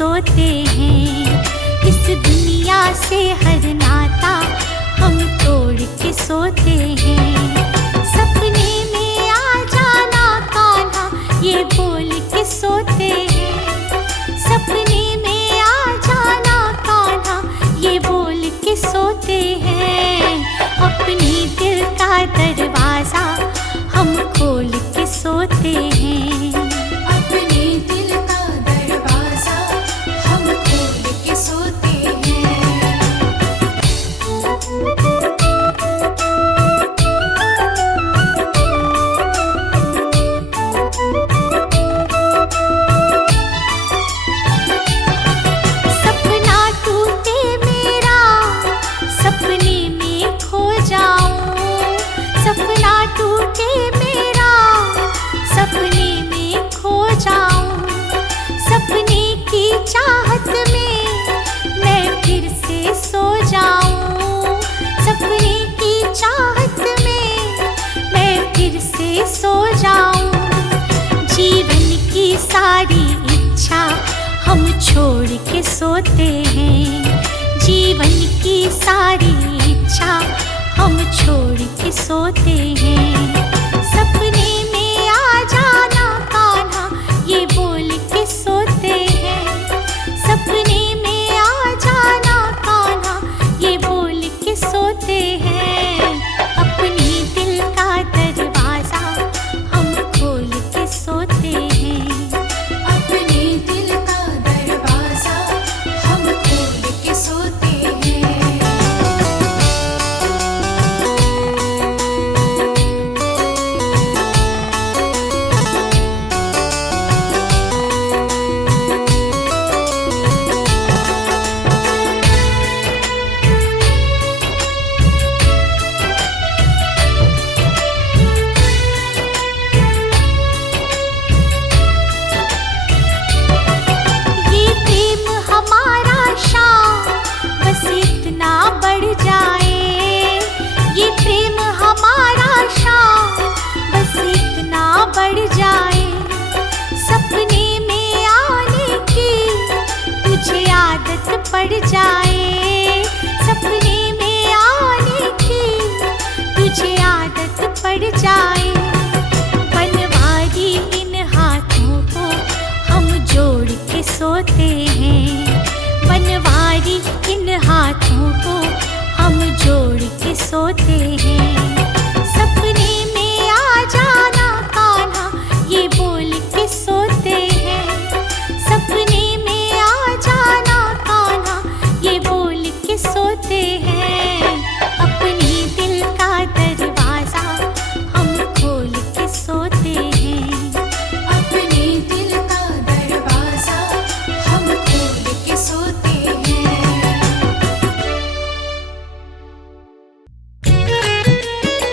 सोते हैं। इस दुनिया से हर नाता हम तोड़ के सोते हैं। सपने में आ जाना कान्हा ये बोल के सोते हैं। सपने में आ जाना कान्हा ये बोल के सोते हैं। अपने दिल का दरवाजा हम खोल के सोते हैं। अपने दिल का दरवाजा हम खोल के सोते हैं। सपना टूटे मेरा सपने में खो जाऊं। सपना टूटे मेरा सपने में खो जाऊं। सपने की चाहत में मैं फिर से सो जाऊं। सपने की चाहत में मैं फिर से सो जाऊं। जीवन की सारी इच्छा हम छोड़ के सोते हैं। जीवन की सारी इच्छा हम छोड़ के सोते हैं। सपने में आ जाना कान्हा ये बोल के सोते हैं। सपने में आ जाना कान्हा ये बोल के सोते हैं। अपने दिल का दरवाजा हम खोल के सोते हैं। अपने दिल का दरवाजा हम खोल के सोते हैं। ये प्रेम हमारा शाम बस इतना बढ़ जाए। ये प्रेम हमारा शाम बस इतना बढ़ जाए। सपने में आने की तुझे आदत पड़ जाए। सपने में आने की तुझे आदत पड़ जाए। बनवारी इन हाथों को हम जोड़ के सोते हैं। बनवारी इन हाथों को हम जोड़ के सोते हैं। सपने में आ जाना कान्हा ये बोल के सोते हैं। सपने में आ जाना कान्हा ये बोल के सोते हैं। अपने दिल का दरवाजा हम खोल के सोते हैं। अपने दिल का दरवाजा हम खोल के सोते हैं।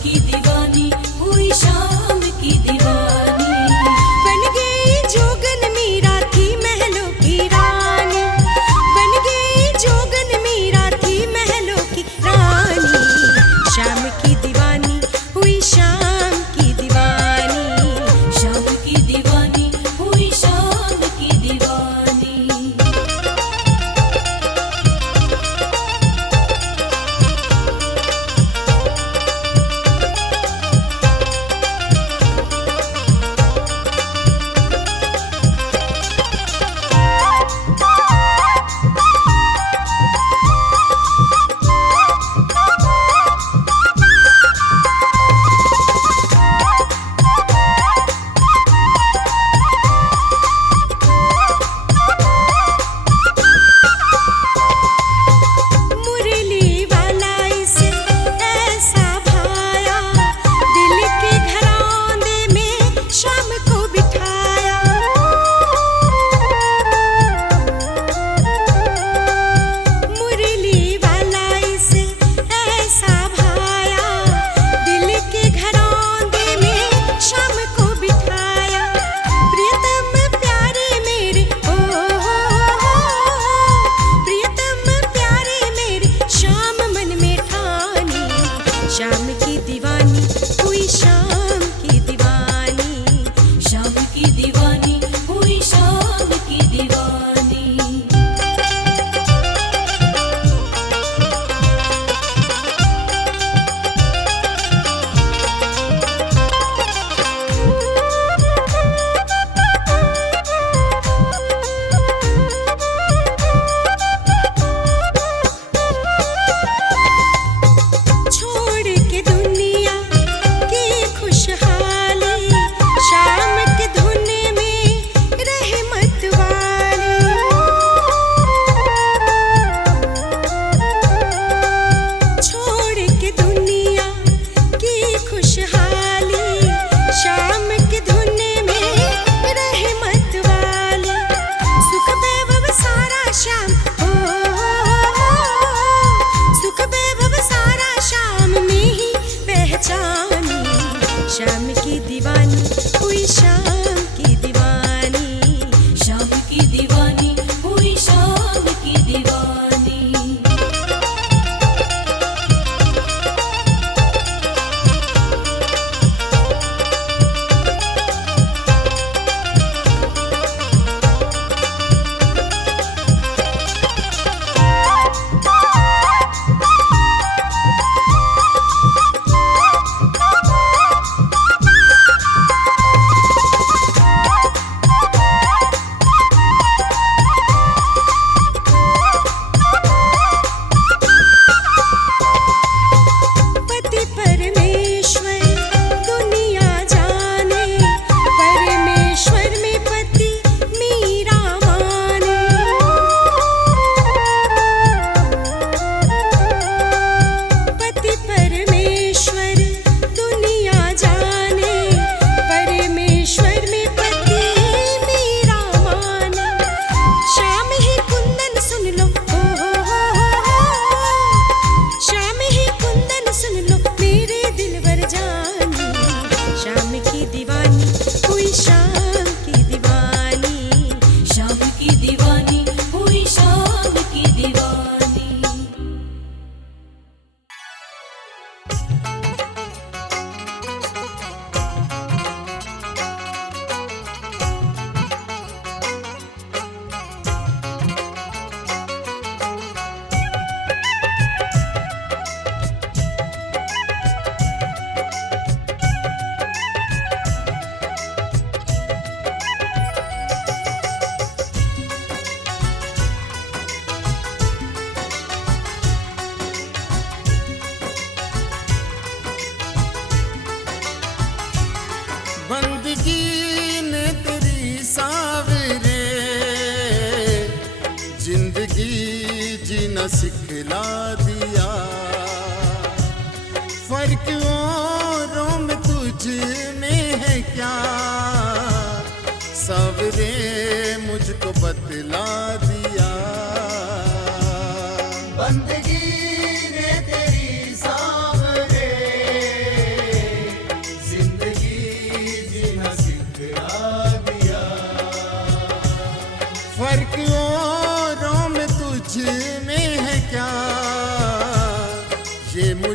की दीवानी हुई शाम की दीवानी। बन गई जोगन मीरा थी महलों की रानी, बन गई जोगन मीरा थी महलों की रानी। शाम की दीवानी हुई शाम की दीवानी, शाम की दीवानी हुई शाम की दीवानी। मुरली वाला इसे ऐसा भाया, दिल के घरौंदे में शाम को बिठाया। मुरली वाला इसे ऐसा भाया, दिल के घरौंदे में शाम को बिठाया। प्रियतम प्यारे मेरे ओ प्रियतम प्यारे मेरे शाम मन में ठानी। शाम की दीवानी हुई शाम की दीवानी, शाम की दीवानी हुई शाम की दीवानी। छोड़ के दुनिया की खुशहाली, शाम के धुन में रहमत वाली। छोड़ के दुनिया की खुशहाली, शाम के धुन में रहमत वाली। सुख वैभव सारा शाम सुख वैभव सारा शाम में ही पहचानी। शाम की दीवानी हुई शाम की दीवानी, शाम की दीवानी हुई शाम की दीवानी। पति परमेश्वर दुनिया जाने, परमेश्वर में पति मीरा माने। पति परमेश्वर दुनिया जाने, परमेश्वर में पति मीरा माने। शाम ही कुंदन सुन लो शाम ही कुंदन सुन लो मेरे दिलवर जानी। शाम की दीवानी हुई शाम की दीवानी, शाम की दीवानी हुई शाम की दीवानी। बंदगी ने तेरी सावरे, जिंदगी जीना सिखला दिया। फर्क औरों में तुझ में है क्या, सावरे मुझको बतला दिया। बंदगी ने तेरी सावरे,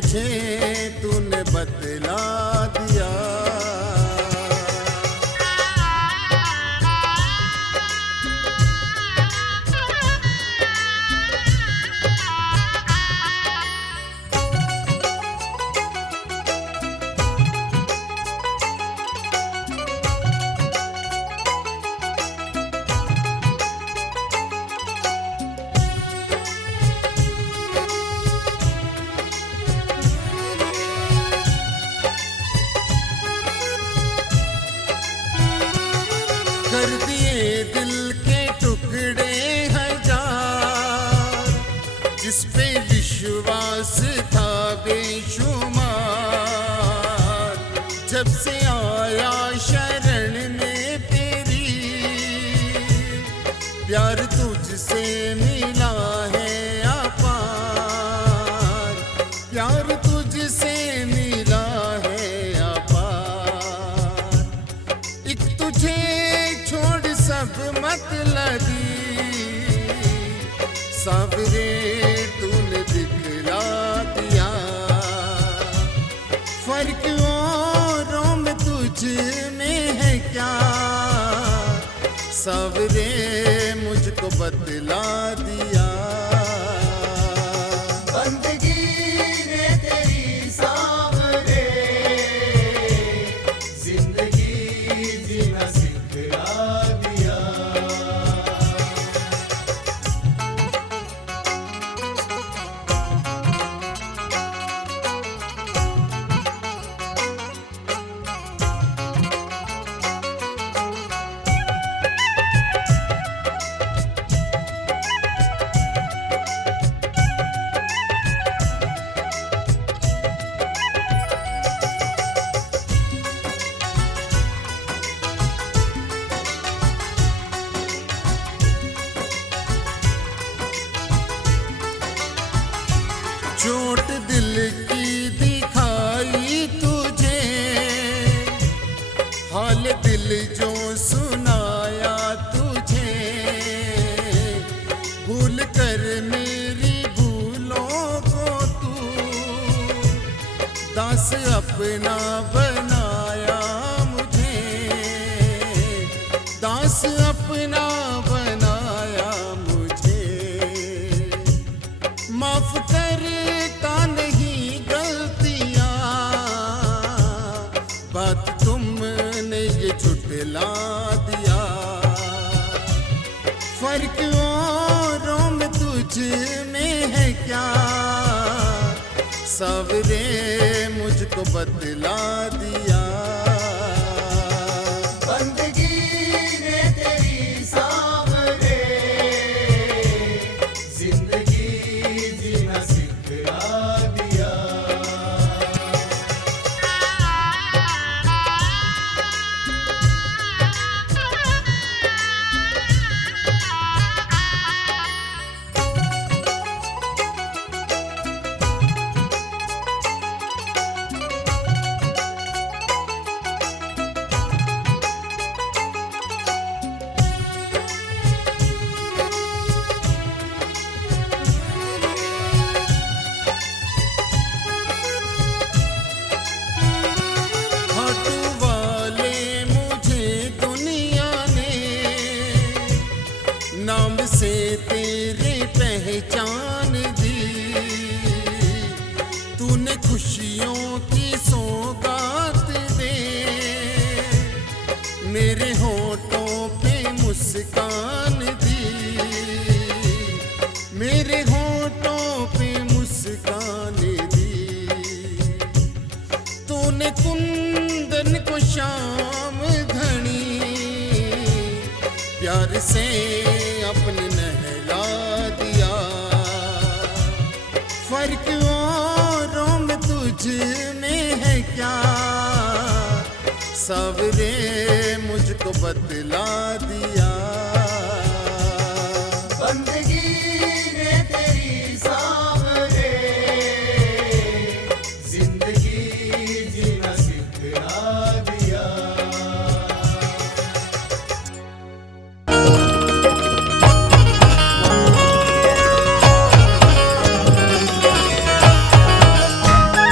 मुझे तूने बतला दिया। कर दिए दिल के टुकड़े हजार, जिस पे विश्वास था बेशुमार। जब से आया शरण में तेरी, प्यार तुझसे मिला है अपार, प्यार तुझसे मिला है अपार। एक तुझे छोड़ सब मतलबी सावरे तूने दिखला दिया। फर्क औरों में तुझ में है क्या, सावरे मुझको बतला दिया। बंदगी ने तेरी सावरे, जिंदगी जीना सिखला दिया। चोट दिल की दिखाई तुझे, हाल दिल जो सुनाया तुझे। भूल कर मेरी भूलों को तू दास अपना बनाया मुझे, दास अपना बनाया मुझे। माफ करता नहीं गलतियां, बात तुमने ये झुठला दिया। फर्क औरों में तुझ में है क्या, सावरे मुझको बतला दिया। बंदगी ने तेरी सावरे, जिंदगी जीना सिखला दिया। हाथू वाले मुझे दुनिया ने नाम से तेरे पहचान दी। तूने खुशियों की सौगात दे, मेरे होठों पे मुस्कान दी, मेरे होठों पे मुस्कान दी। तूने कुंदन को शाम घनी, प्यार से अपने नहला दिया। फर्क औरों में तुझ में है क्या, सावरे मुझको बतला दिया। बंदगी ने तेरी सावरे, जिंदगी जीना सिखला दिया।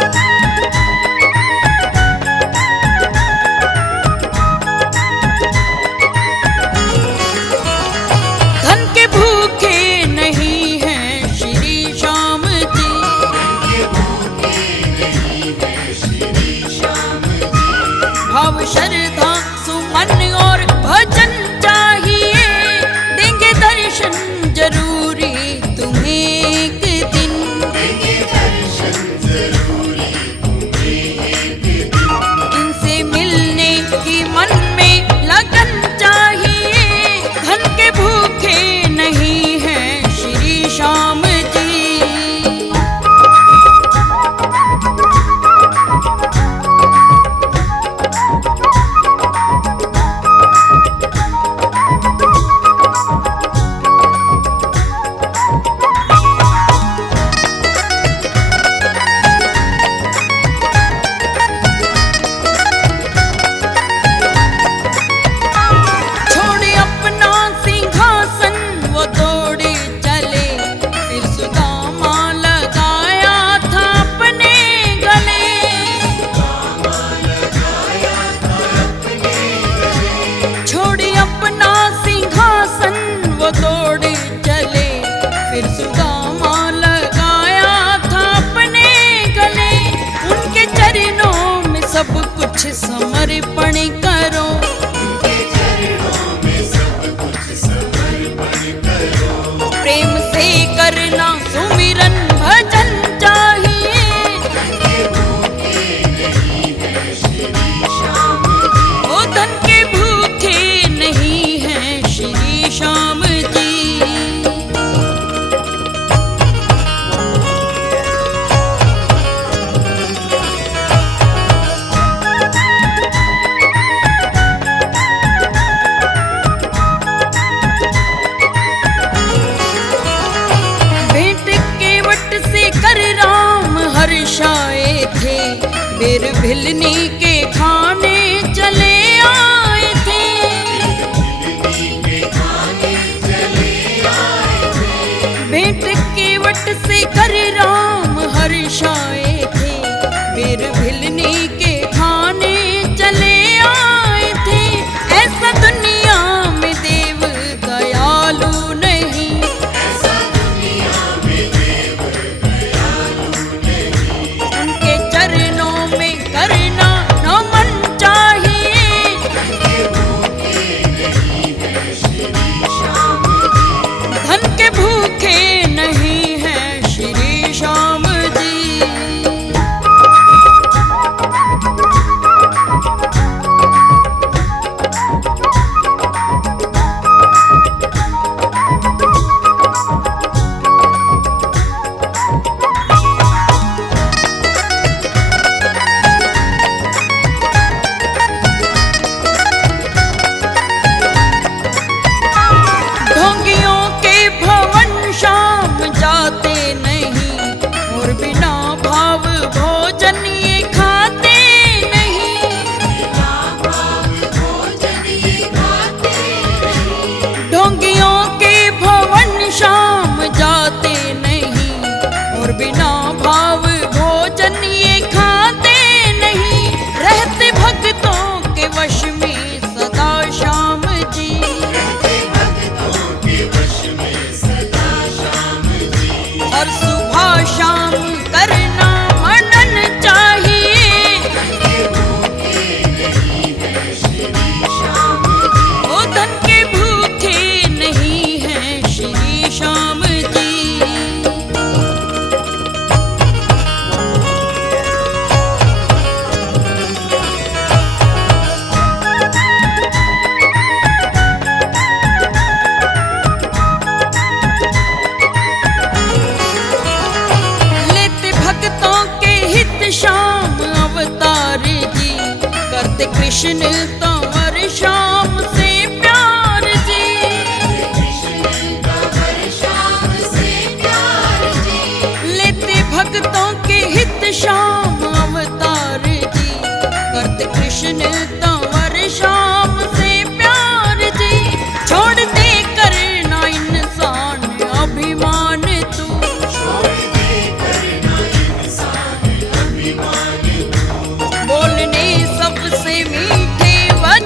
भाव श्रद्धा सुमन और भजन चाहिए, देंगे दर्शन जरूरी तुम्हें एक दिन। देंगे दर्शन जरूरी तुम्हें एक दिन। इनसे मिलने की मन में लगन चाहिए, धन के भूखे नहीं हैं श्री श्याम जी। छोड़े अपना सिंहासन वो दौड़े चले, फिर सुदामा लगाया था अपने गले। छोड़े अपना सिंहासन वो दौड़े चले, फिर सुदामा लगाया था अपने गले। उनके चरणों में सब कुछ समर्पण करो, उनके चरणों में सब कुछ समर्पण करो। प्रेम से करना सुमिरन भजन चाहिए, के भूखे नहीं है श्री श्याम जी। ओ धन के भूखे नहीं हैं श्री श्याम जी। भेंट केवट से कर राम हर्षाए थे, बेर भिलनी के खाने चले आए थे। मिलनी के खाने चले आए थे। भेंट केवट से कर राम हर्षाए थे, बेर भिलनी के खाने चले आए थे। ऐसा दुनिया में देव दयालु नहीं, ऐसा दुनिया में देव दयालु नहीं। उनके चरणों में करना नमन चाहिए, के भूखे नहीं है श्री श्याम जी। धन के भूखे नहीं हैं श्री श्याम जी। ढोंगियों के भवन श्याम जाते नहीं, और बिना भाव भोजन ये खाते नहीं। भोजन ये खाते नहीं। ढोंगियों के भवन श्याम जाते नहीं, और बिना भाव भोजन ये खाते नहीं। रहते भक्तों के वश में सदा श्याम जी, रहते भक्तों के वश में सदा श्याम जी। हर सुबह शाम करना मनन चाहिए, के भूखे नहीं है श्री श्याम जी। ओ धन के भूखे नहीं हैं श्री श्याम जी। लेते भक्तों के हित श्याम अवतार जी, करते कृष्ण कंवर श्याम से प्यार जी। कृष्ण कंवर श्याम से प्यार जी। लेते भक्तों के हित श्याम अवतार जी, करते कृष्ण कंवर श्याम से प्यार जी। छोड़ दे करना इंसान अभिमान तू, छोड़ दे करना इंसान अभिमान तू। बोलने सबसे मीठे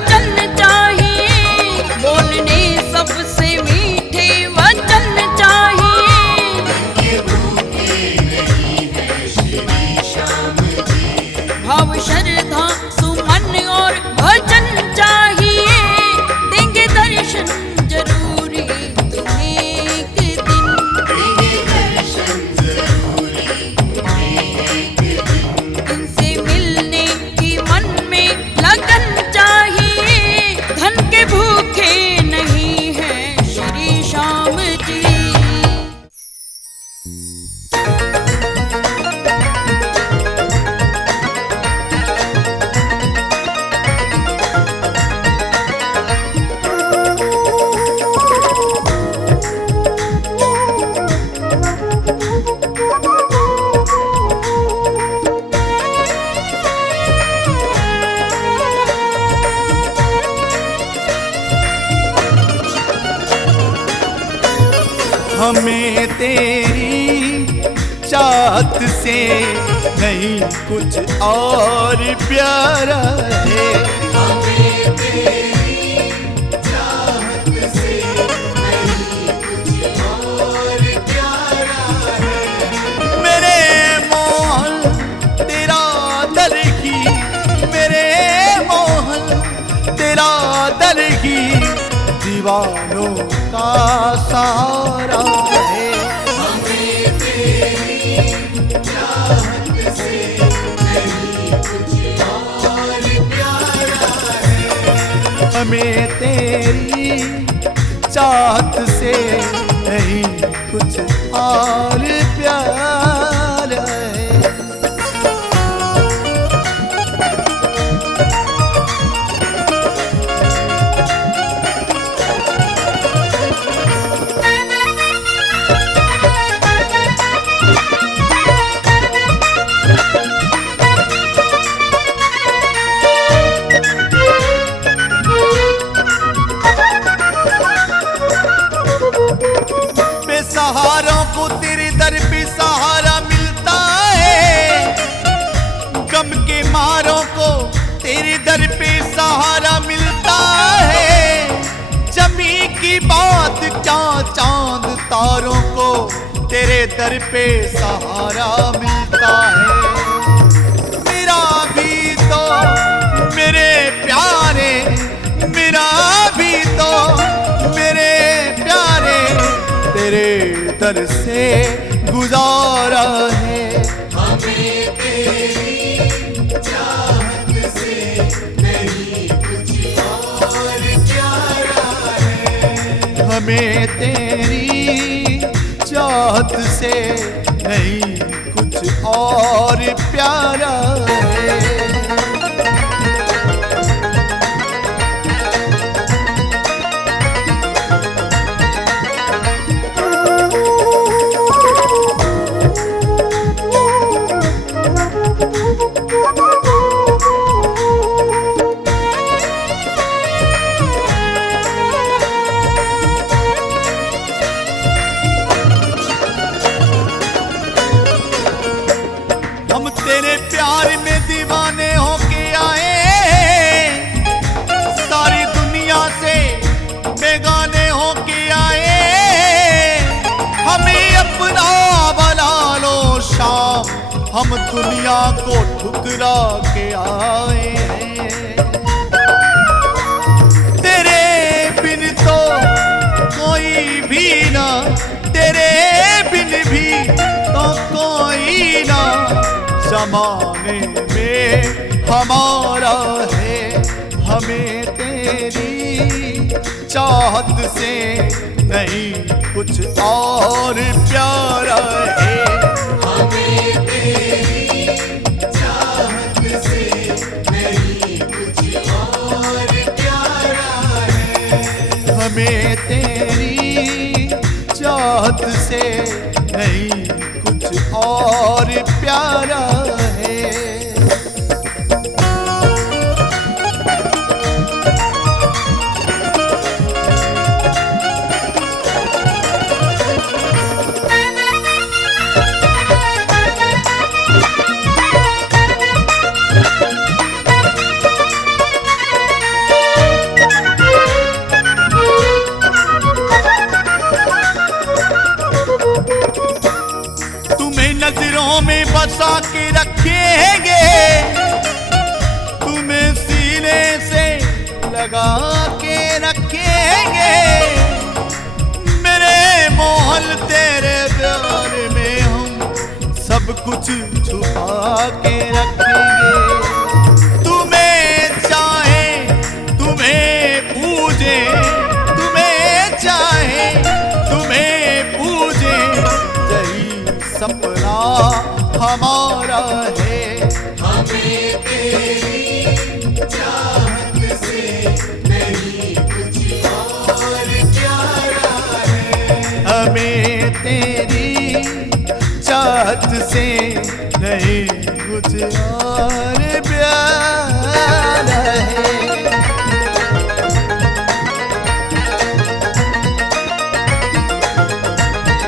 हमें तेरी चाहत से नहीं कुछ और प्यारा है। हमें तेरी चाहत से नहीं कुछ और प्यारा है। मेरे मोहन तेरा दर की, मेरे मोहन तेरा दर की, दीवानों का सहारा है। हमें तेरी चाहत से नहीं कुछ और प्यारा है। हमें तेरी चाहत से नहीं कुछ और प्यारा है। बेसहारों को तेरे दर पे सहारा मिलता है, गम के मारों को तेरे दर पे सहारा मिलता है। जमी की बात क्या, चांद तारों को तेरे दर पे सहारा मिलता है। मेरा भी तो मेरे प्यारे, मेरा भी तो मेरे प्यारे, तेरे दर से गुजारा है। हमें तेरी चाहत से नहीं कुछ और प्यारा है। हमें तेरी चाहत से नहीं कुछ और प्यारा है। हम तेरे प्यार में दीवाने होके आए, सारी दुनिया से बेगाने होके आए। हमें अपना बना लो शाम, हम दुनिया को ठुकरा के आए। तेरे बिन तो कोई भी ना, तेरे बिन भी तो कोई ना, ज़माने में हमारा है। हमें तेरी चाहत से नहीं कुछ और प्यारा है। हमें तेरी चाहत से नहीं कुछ और प्यारा है। हमें तेरी चाहत से नहीं कुछ और प्यारा है। तुम्हें नजरों में बसा के रखेंगे, तुम्हें सीने से लगा के रखेंगे। मेरे मोहन तेरे प्यार में हम सब कुछ छुपा के रखेंगे। तुम्हें चाहे, तुम्हें पूजे, तुम्हें चाहे, तुम्हें पूजे, यही सपना हमारा है। हमें तेरी चाहत से नहीं कुछ और प्यारा है। हमें तेरी चाहत से नहीं कुछ और प्यारा है।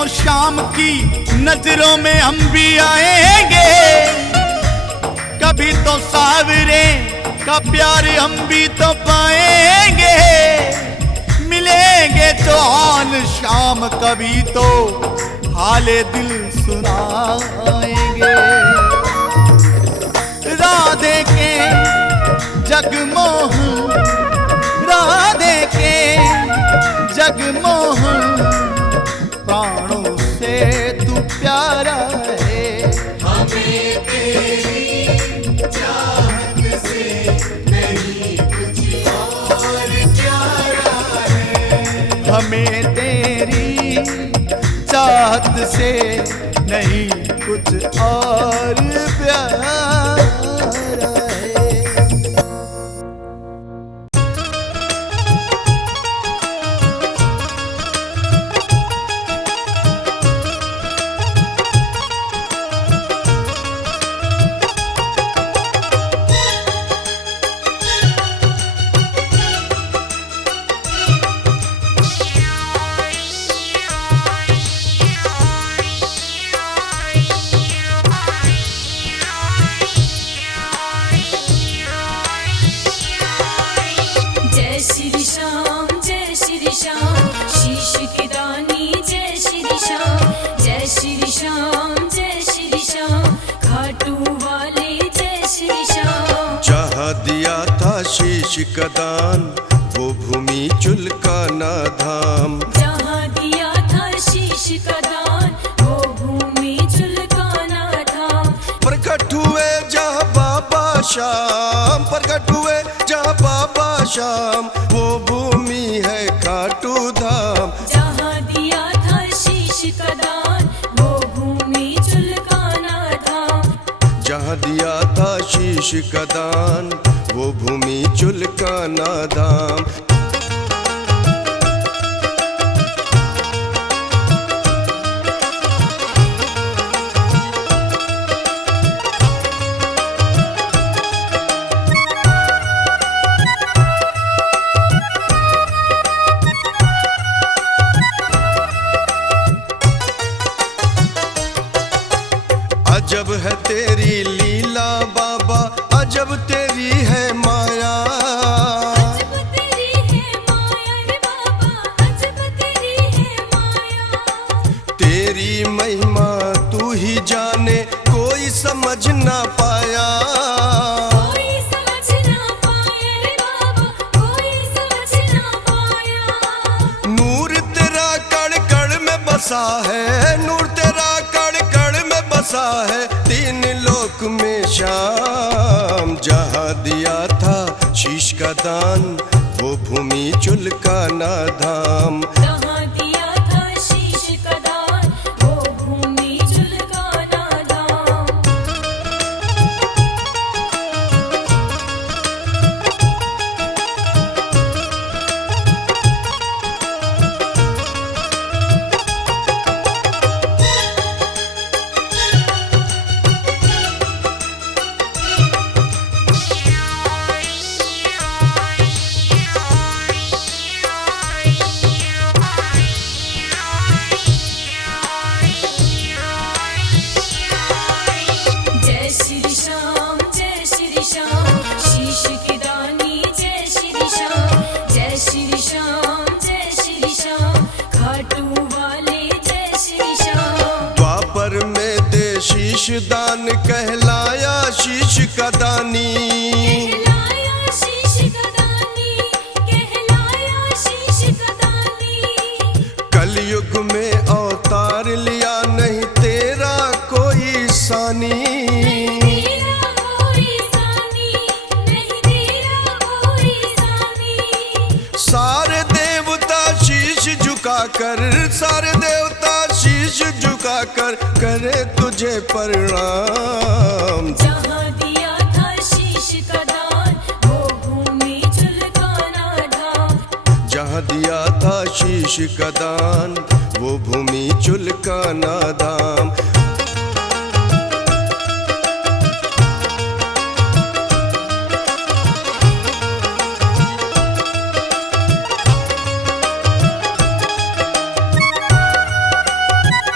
शाम की नजरों में हम भी आएंगे, कभी तो सावरे का प्यार हम भी तो पाएंगे। मिलेंगे तो आन शाम कभी तो हाले दिल सुनाएंगे। राधे के जगमोहन, राधे के जगमोहन, प्राणों से तू प्यारा है। हमें तेरी चाहत से नहीं कुछ और प्यारा है। हमें तेरी चाहत से नहीं कुछ और प्यारा है। जय श्री श्याम, जय श्री श्याम, शीश की दानी जय श्री श्याम। जय श्री श्याम, जय श्री श्याम, खाटू वाले जय श्री श्याम। जहाँ दिया था शीश का दान वो भूमि चुलकाना धाम। जहाँ दिया था शीश का दान वो भूमि चुलकाना धाम। प्रकट हुए जहाँ बाबा श्याम, प्रकट हुए जहाँ बाबा श्याम, वो भूमि है खाटू धाम। जहाँ दिया था शीश का दान वो भूमि चुलकाना धाम। जहाँ दिया था शीश का दान वो भूमि चुलकाना धाम। अजब है तेरी लीला बाबा, अजब तेरी है माया। अजब तेरी है माया रे बाबा, अजब तेरी है माया। तेरी महिमा तू ही जाने कोई समझ ना पाया। कोई समझ ना पाया रे बाबा, कोई समझ ना पाया। नूर तेरा कण कण में बसा है, नूर तेरा कण कण में बसा है, तीन लोक में श्याम। जहाँ दिया था शीश का दान वो भूमि चुलकाना धाम। जहाँ दिया था शीश का दान वो भूमि चुलकाना धाम। जय श्री श्याम, जय श्री श्याम, शीश की दानी जय श्री श्याम। जय श्री श्याम, जय श्री श्याम, खाटू वाले जय श्री श्याम। द्वापर में दे शीश दान कहलाया शीश का दानी। कहलाया शीश का दानी, कहलाया शीश का दानी। कलयुग में अवतार लिया नहीं तेरा कोई सानी। तेरा कोई सानी, नहीं तेरा कोई सानी। सारे देवता शीश झुकाकर, सारे देवता शीश झुकाकर करे तुझे प्रणाम। जहाँ दिया था शीश का दान वो भूमि चुलकाना धाम। जहाँ दिया था शीश का दान वो भूमि चुलकाना धाम।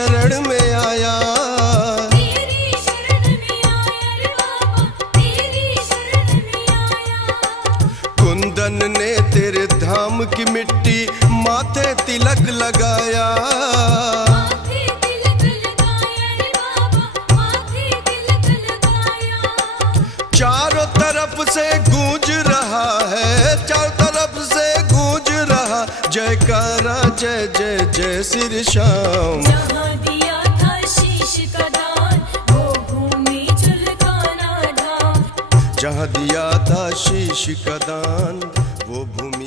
शरण में आया। तेरी शरण में आया रे बाबा, तेरी शरण में आया। कुंदन ने तेरे धाम की मिट्टी माथे तिलक लगाया। माथे तिलक लगाया रे बाबा, माथे तिलक लगाया। चारों तरफ से गूंज रहा है, चारों तरफ से गूंज रहा जयकारा जय जय जय श्री श्याम। जहाँ दिया था शीश का दान, वो भूमि झुलकाना धाम। जहाँ दिया था शीश का दान वो भूमि